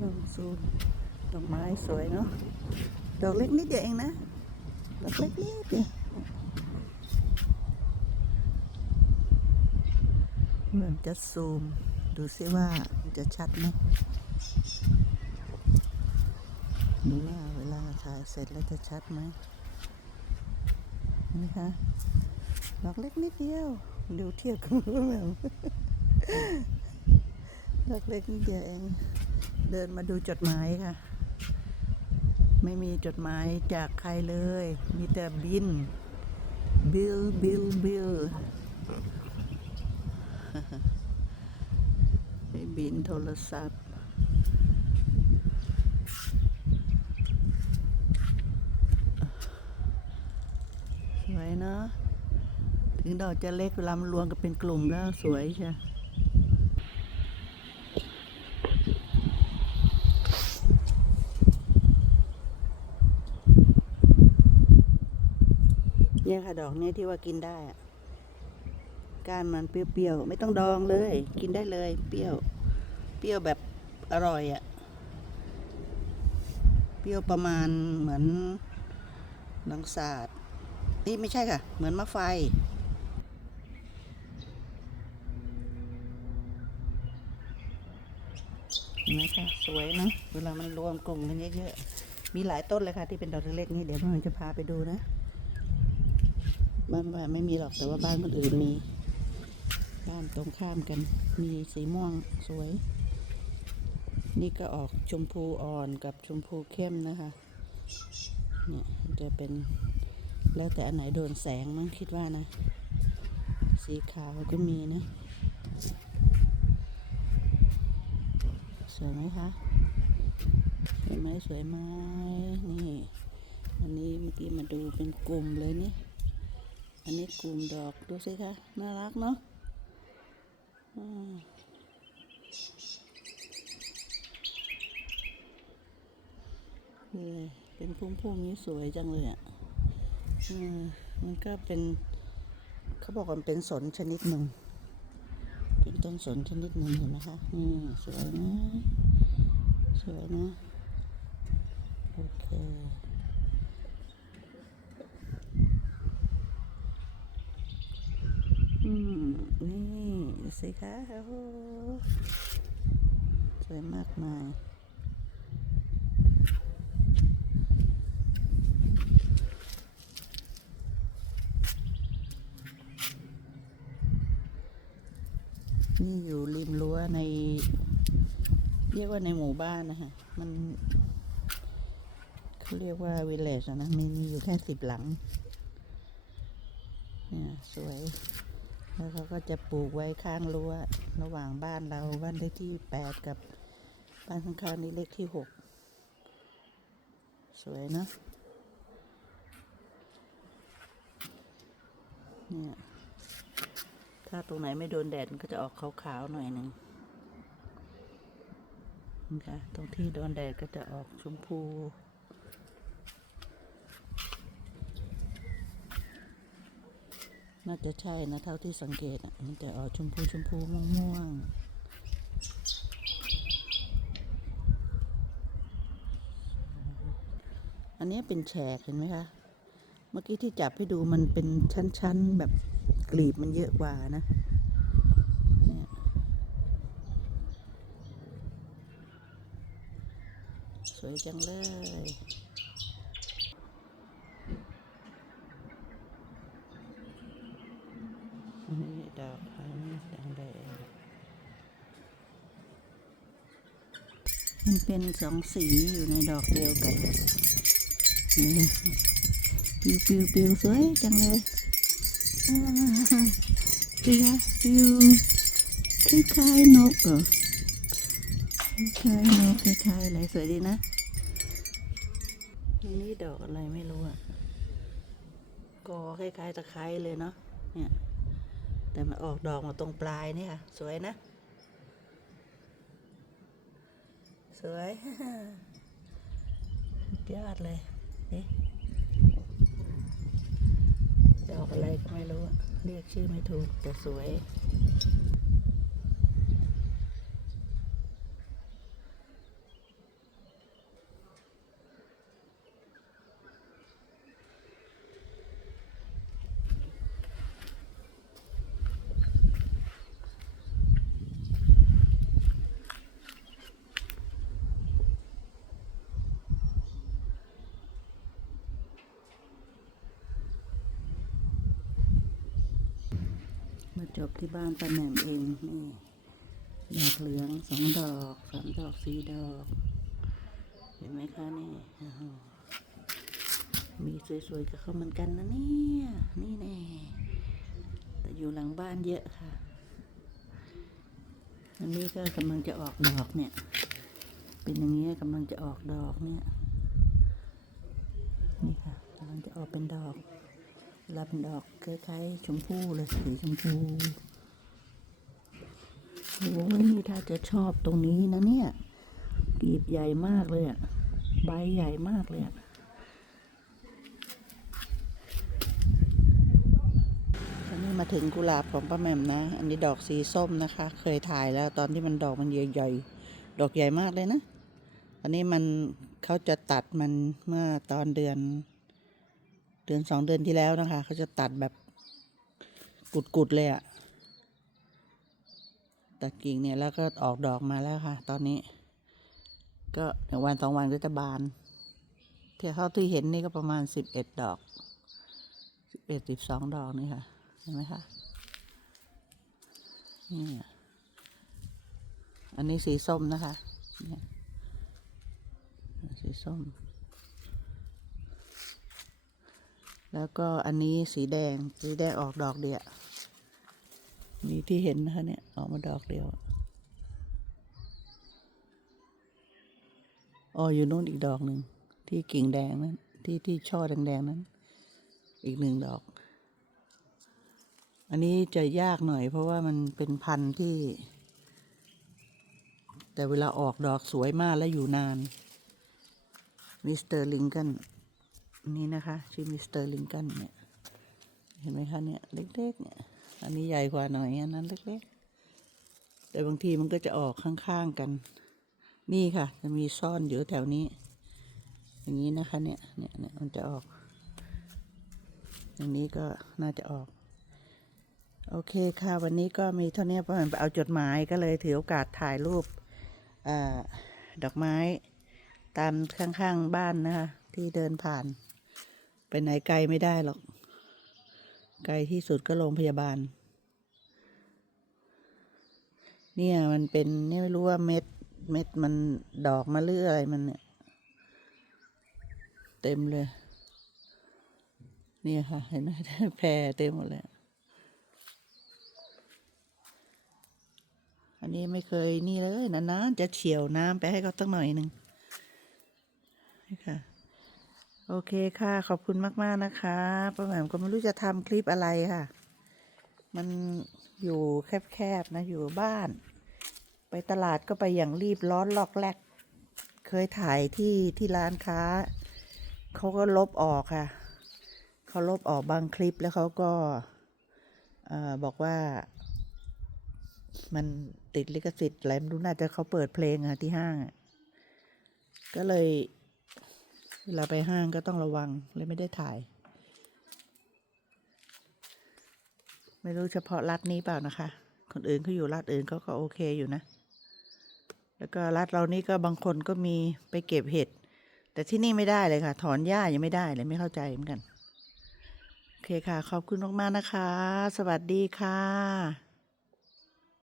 กล้องซูมดอกไม้สวยเนาะดอกเล็กนิดเดียวเองนะดอกเล็กนิดเดียวเหมือนจะซูม ดูซิว่าจะชัดไหมดูว่าเวลาถ่ายเสร็จแล้วจะชัดไหมนี่คะดอกเล็กนิดเดียว ดูเทียบกันแบบดอกเล็กนิดเดียวเอง เดินมาดูจดหมายค่ะ ไม่มีจดหมายจากใครเลย มีแต่บิน บิล บิล บิลไอ้บินโทรศัพท์ สวยเนาะถึงดอกจะเล็กลามันรวมกันเป็นกลุ่มแล้วสวยใช่ เนี่ยค่ะดอกนี้ที่ว่ากินได้อะก้านมันเปรี้ยวๆไม่ต้องดองเลย กินได้เลย เปรี้ยว เปรี้ยวแบบอร่อยอะ่ะ เปรี้ยวประมาณเหมือนลังสาดนี่ไม่ใช่ค่ะ เหมือนมะไฟนไหมคะสวยเนอะเวลามันรวมกลุ่มกันเยอะๆมีหลายต้นเลยค่ะที่เป็นดอกเล็กๆนี่เดี๋ยวมันจะพาไปดูนะ บ้านบ้านไม่มีหรอกแต่ว่าบ้านคนอื่นมี บ้านตรงข้ามกัน มีสีม่วงสวย นี่ก็ออกชมพูอ่อนกับชมพูเข้มนะคะเนี่ยจะเป็นแล้วแต่อันไหนโดนแสงมั้งคิดว่านะ สีขาวก็มีนะสวยไหมคะสวยไหมสวยไหมนี่อันนี้เมื่อกี้มาดูเป็นกลุ่มเลยนี่ อันนี้กลุ่มดอกดูสิคะน่ารักเนาะนี่เลยเป็นพุ่มๆนี้สวยจังเลยอะอืมมันก็เป็นเขาบอกว่ามันเป็นสนชนิดหนึ่งเป็นต้นสนชนิดหนึ่งเห็นไหมคะนี่สวยนะสวยนะ โอเค อืม นี่ ดูสิคะโอ้สวยมากมายนี่อยู่ริมรั้วใน เรียกว่าในหมู่บ้านนะคะมันเขาเรียกว่าวิลเลจนะมีมีอยู่แค่สิบหลังเนี่ยสวย แล้วเขาก็จะปลูกไว้ข้างรั้วระหว่างบ้านเราบ้านเลขที่แปดกับบ้านข้างๆนี่เลขที่หกสวยนะเนี่ยถ้าตรงไหนไม่โดนแดดมันก็จะออกขาวๆหน่อยหนึ่งนะคะตรงที่โดนแดดก็จะออกชมพู น่าจะใช่นะเท่าที่สังเกตอะมันจะออกชมพูชมพูม่วงม่วงอันนี้เป็นแฉกเห็นไหมคะ เมื่อกี้ที่จับให้ดูมันเป็นชั้นๆแบบกลีบมันเยอะกว่านะเนี่ยสวยจังเลย อันนี้ ดอกไม้แดงแดงมันเป็นสองสีอยู่ในดอกเดียวกันนี่ปิวปิวปิวสวยจังเลยปิวปิวคล้ายๆนกเหรอคล้ายๆนกคล้ายๆอะไรสวยดีนะอันนี้ดอกอะไรไม่รู้อะกอคล้ายๆตะไคร้เลยเนาะเนี่ย แต่มันออกดอกมาตรงปลายนี่ค่ะ สวยนะ สวยยอดเลยนี่ดอกอะไรก็ไม่รู้เรียกชื่อไม่ถูกแต่สวย จบที่บ้านป้าแหม่มเองนี่ดอกเหลืองสองดอกสามดอกสี่ดอก เห็นไหมคะนี่มีสวยๆกับเขาเหมือนกันนะเนี่ยนี่แน่แต่อยู่หลังบ้านเยอะค่ะ อันนี้ก็กำลังจะออกดอกเนี่ย เป็นอย่างนี้ยกำลังจะออกดอกเนี่ยนี่ค่ะกำลังจะออกเป็นดอก รับเป็นดอกคล้ายๆชมพู่เลยสีชมพูโอ้ยนี่ถ้าจะชอบตรงนี้นะเนี่ยกลีบใหญ่มากเลยอะใบใหญ่มากเลยอะอันนี้มาถึงกุหลาบของป้าแหม่มนะ อันนี้ดอกสีส้มนะคะ เคยถ่ายแล้วตอนที่มันดอกมันใหญ่ๆ ดอกใหญ่มากเลยนะ อันนี้มันเขาจะตัดมันเมื่อตอนเดือน ดือนสองเดือนที่แล้วนะคะ เขาจะตัดแบบกุดๆเลยอะตัดกิ่งเนี่ยแล้วก็ออกดอกมาแล้วค่ะ ตอนนี้ ก็เดี๋ยววันสองวันก็จะบานเท่าที่เห็นนี่ก็ประมาณสิบเอ็ดดอกสิบเอ็ดสิบสองดอกนี่ค่ะ เห็นไหมคะนี่อันนี้สีส้มนะคะ สีส้ม แล้วก็อันนี้สีแดง สีแดงออกดอกเดียวนี่ที่เห็นนะคะเนี่ย ออกมาดอกเดียวอ๋ออยู่โน่นอีกดอกหนึ่ง ที่กิ่งแดงนั้น ที่ที่ช่อแดงๆนั้น อีกหนึ่งดอก อันนี้จะยากหน่อย เพราะว่ามันเป็นพันธุ์ที่ แต่เวลาออกดอกสวยมากและอยู่นานมิสเตอร์ลิงกัน นี่นะคะชื่อมิสเตอร์ลิงกันเนี่ย เห็นไหมคะเนี่ยเล็กๆเนี่ย อันนี้ใหญ่กว่าหน่อยอันนั้นเล็กๆ แต่บางทีมันก็จะออกข้างๆกัน นี่ค่ะ จะมีซ่อนอยู่แถวนี้ อย่างนี้นะคะเนี่ยเนี่ยเนี่ยมันจะออก อย่างนี้ก็น่าจะออก โอเคค่ะ วันนี้ก็มีเท่านี้เพราะมันเอาจดหมายก็เลยถือโอกาสถ่ายรูปอดอกไม้ตามข้างๆบ้านนะคะ ที่เดินผ่าน ไปไหนไกลไม่ได้หรอก ไกลที่สุดก็โรงพยาบาล เนี่ยมันเป็นเนี่ยไม่รู้ว่าเม็ด เม็ดมันดอกมาเรื่ออะไรมันเนี่ย เต็มเลย เนี่ยค่ะ เห็นไหมแพรเต็มหมดเลยอันนี้ไม่เคยนี่เลยนานๆจะเฉียวน้ำไปให้เขาตั้งหน่อยหนึ่งนี่ค่ะ โอเคค่ะ ขอบคุณมาก ๆ นะคะป้าแหม่มก็ไม่รู้จะทำคลิปอะไรค่ะ มันอยู่แคบ ๆ นะ อยู่บ้าน ไปตลาดก็ไปอย่างรีบร้อนลอกแรกเคยถ่ายที่ที่ร้านค้า เขาก็ลบออกค่ะ เขาลบออกบางคลิปแล้วเขาก็บอกว่า มันติดลิขสิทธิ์อะไรไม่รู้น่าจะเขาเปิดเพลงอะที่ห้าง ก็เลย เวลาไปห้างก็ต้องระวังเลยไม่ได้ถ่าย ไม่รู้เฉพาะรัฐนี้เปล่านะคะ คนอื่นเขาอยู่รัฐอื่นเขาก็โอเคอยู่นะ แล้วก็รัฐเรานี่ก็บางคนก็มีไปเก็บเห็ด แต่ที่นี่ไม่ได้เลยค่ะ ถอนหญ้ายังไม่ได้เลยไม่เข้าใจเหมือนกัน โอเคค่ะ ขอบคุณมากๆนะคะ สวัสดีค่ะ